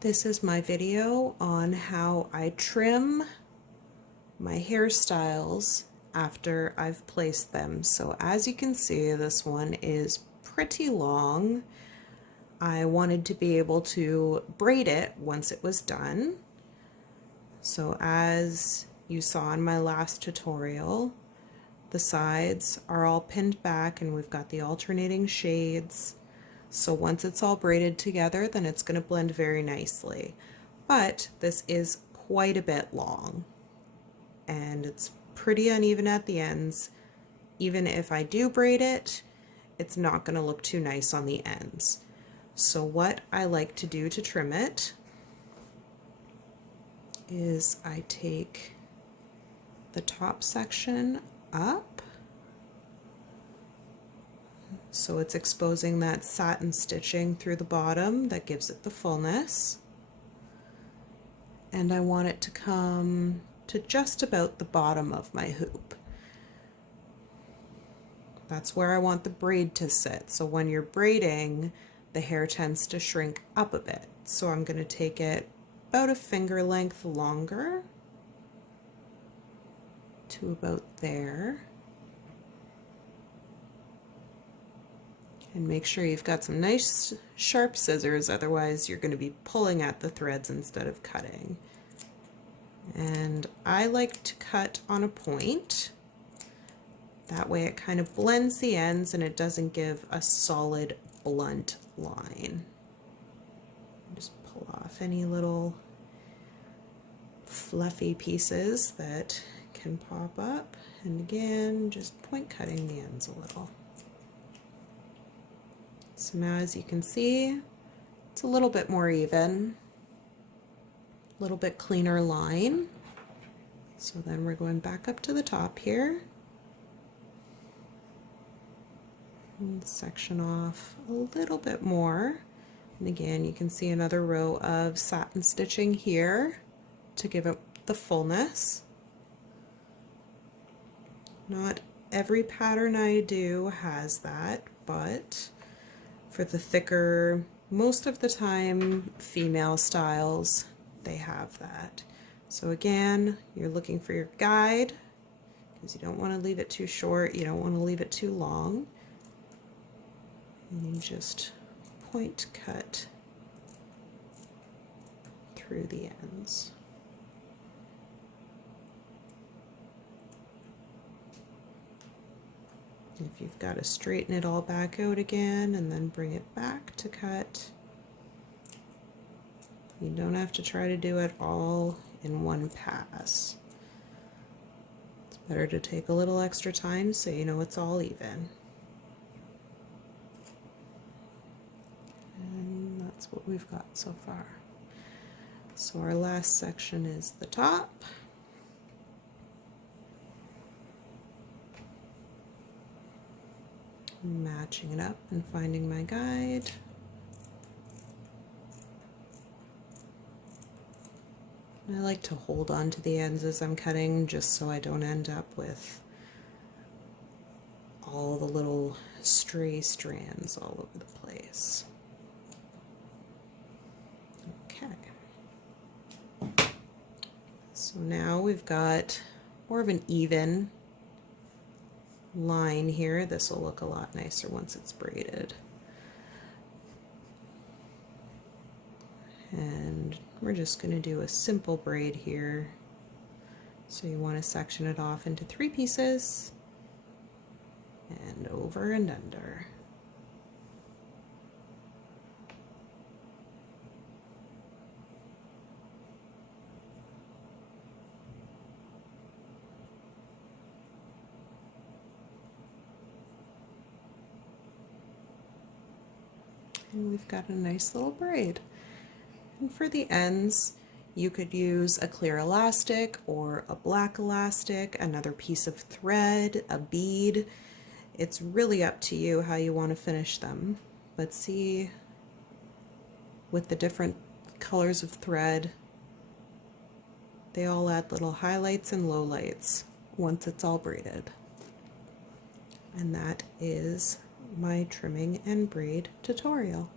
This is my video on how I trim my hairstyles after I've placed them. So as you can see, this one is pretty long. I wanted to be able to braid it once it was done. So as you saw in my last tutorial, the sides are all pinned back and we've got the alternating shades. So once it's all braided together, then it's going to blend very nicely. But this is quite a bit long and it's pretty uneven at the ends. Even if I do braid it, it's not going to look too nice on the ends. So what I like to do to trim it is I take the top section up, so it's exposing that satin stitching through the bottom that gives it the fullness, and I want it to come to just about the bottom of my hoop. That's where I want the braid to sit. So when you're braiding, the hair tends to shrink up a bit. So I'm going to take it about a finger length longer to about there. And make sure you've got some nice sharp scissors, otherwise you're going to be pulling at the threads instead of cutting. And I like to cut on a point. That way it kind of blends the ends and it doesn't give a solid blunt line. Just pull off any little fluffy pieces that can pop up, and again just point cutting the ends a little. So now as you can see, it's a little bit more even, a little bit cleaner line. So then we're going back up to the top here and section off a little bit more. And again, you can see another row of satin stitching here to give it the fullness. Not every pattern I do has that, but for the thicker, most of the time, female styles, they have that. So again, you're looking for your guide because you don't want to leave it too short, you don't want to leave it too long. And you just point cut through the ends. If you've got to straighten it all back out again and then bring it back to cut, you don't have to try to do it all in one pass. It's better to take a little extra time so you know it's all even. And that's what we've got so far. So our last section is the top. Matching it up and finding my guide. I like to hold on to the ends as I'm cutting just so I don't end up with all the little stray strands all over the place. Okay. So now we've got more of an even line here. This will look a lot nicer once it's braided. And we're just going to do a simple braid here. So you want to section it off into 3 pieces and over and under. And we've got a nice little braid. And for the ends, you could use a clear elastic or a black elastic, another piece of thread, a bead. It's really up to you how you want to finish them. But see, with the different colors of thread, they all add little highlights and lowlights once it's all braided. And that is my trimming and braid tutorial.